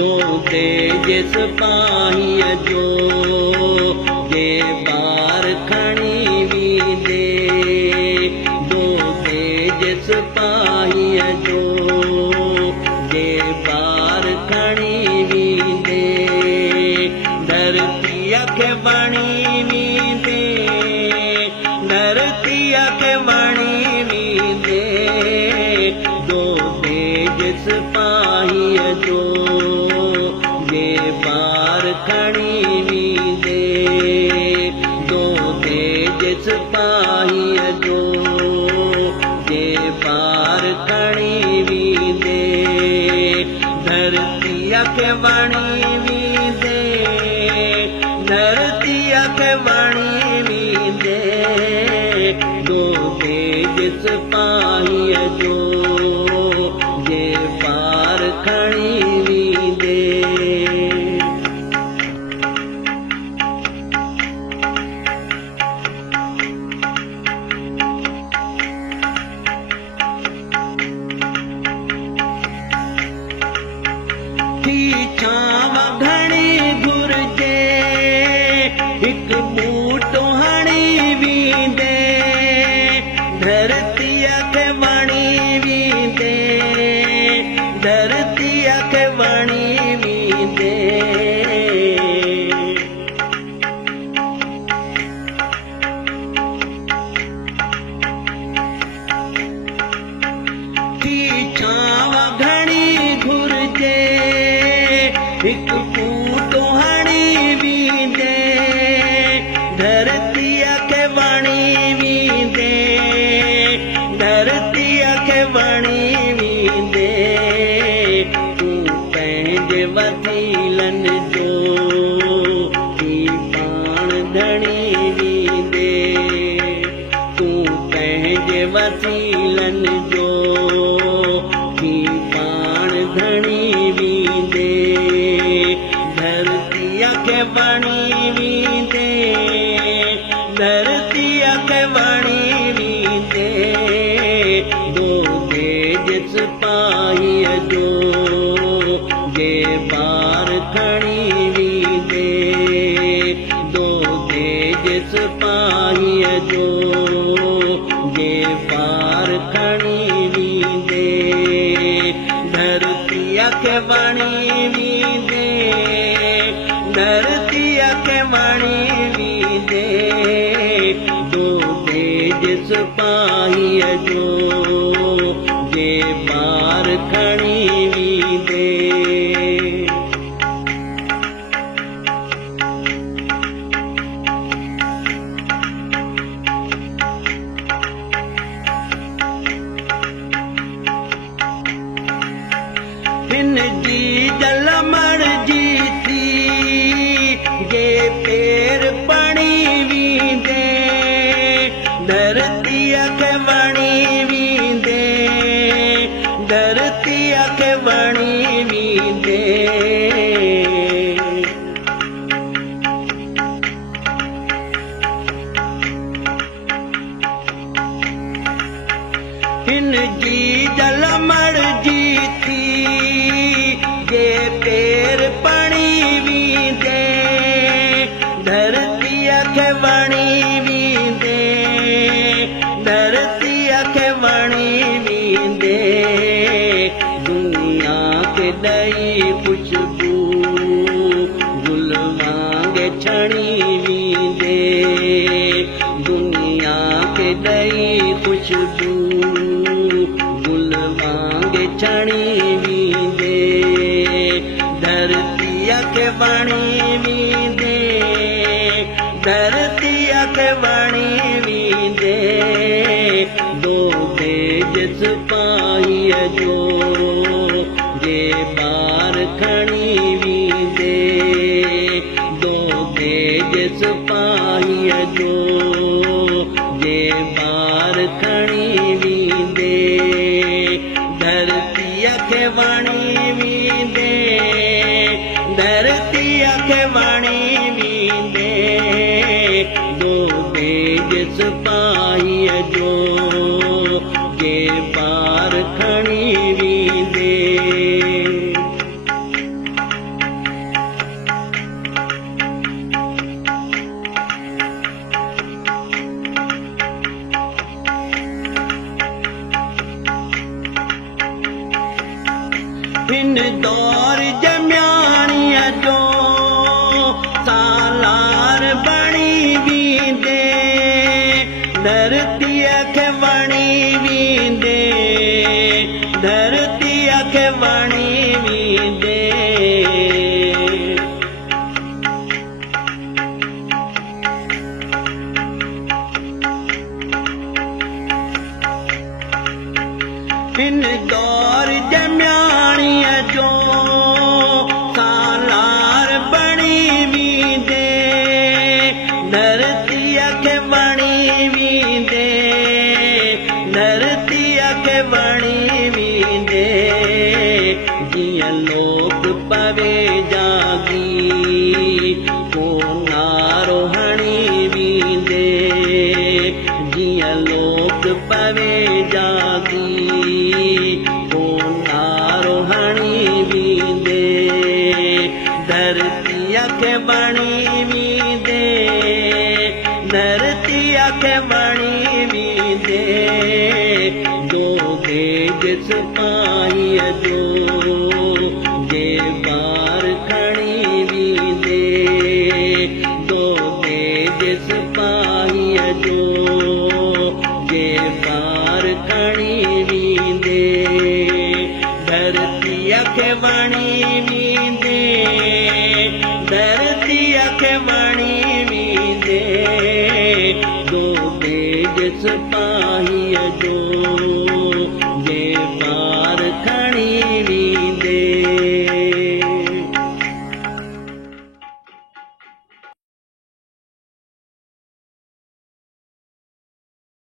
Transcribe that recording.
दो तेज सिपाही जो जे बार खणी वींदे दो तेज सिपाही जो जे बार खणी वींदे धरतीअ खे वणी वींदे धरतीअ खे वणी वींदे दो तेज सिपाही जो जे बार खणी वींदे दो तेज सिपाही जो जे बार खणी वींदे धरतीअ खे वणी वींदे धरतीअ खे वणी वींदे दो तेज सिपाही जो जे बार खणी वींदे छांव घणी घुरिजे हिकु बूटो हणी वींदे धरतीअ खे वणी वींदे धरतीअ खे वणी वींदे छांव घणी घुरिजे हिकु बूटो हणी वींदे धरतीअ खे वणी वींदे धरतीअ खे वणी वींदे तूं पंहिंजे वसीलनि जो ही पाण धणी वींदे तूं पंहिंजे वसीलनि जो ही पाण धणी वींदे धरतीअ खे वणी वींदे धरतीअ खे वणी वींदे दो तेज सिपाही जो जे बार खणी वींदे दो तेज सिपाही जो जे बार खणी वींदे धरतीअ खे वणी वींदे धरतीअ खे वणी वींदे दो तेज सिपाही जो जे बार खणी वींदे हिन जी जल मर्जी थी जे पेर पणी वींदे धरतीअ खे वणी वींदे धरतीअ खे वणी वींदे हिन जी जल मर्जी थी जे पेर पणी वींदे धरतीअ खे वणी वींदे धरतीअ खे वणी वींदे दुनिया खे ॾेई ख़ुशबू गुल वांगे छणी वींदे दुनिया खे ॾेई ख़ुशबू गुल वांगे छणी वींदे धरतीअ खे वणी वींदे धरतीअ खे वणी वींदे दो तेज सिपाही जो जे बार खणी वींदे दो तेज सिपाही जो जे बार खणी वींदे धरतीअ खे वणी वींदे धरतीअ खे वणी वींदे दो तेज सिपाही जो जे बार खणी वींदे दौर जम्याणीअ जो सालार बणी वेंदे धरतीअ खे वणी वेंदे धरतीअ खे वणी वेंदे हिन दौर जम्याणीअ जो सालार बणी वेंदे धरतीअ खे वणी वेंदे धरतीअ खे वणी वेंदे जीअं लोक पवे जागी को नारो हणी वेंदे जीअं लोक पवे जागी को नारो हणी वेंदे धरतीअ खे वणी वेंदे धरतीअ खे वणी वेंदे जो बेज सिपाहीअ जो जे ॿार खणी वेंदे जो बेज सिपाहीअ जो जे ॿार खणी वेंदे धरतीअ खे वणी वेंदे धरतीअ खे वणी वेंदे जो बेज सिपाहीअ जो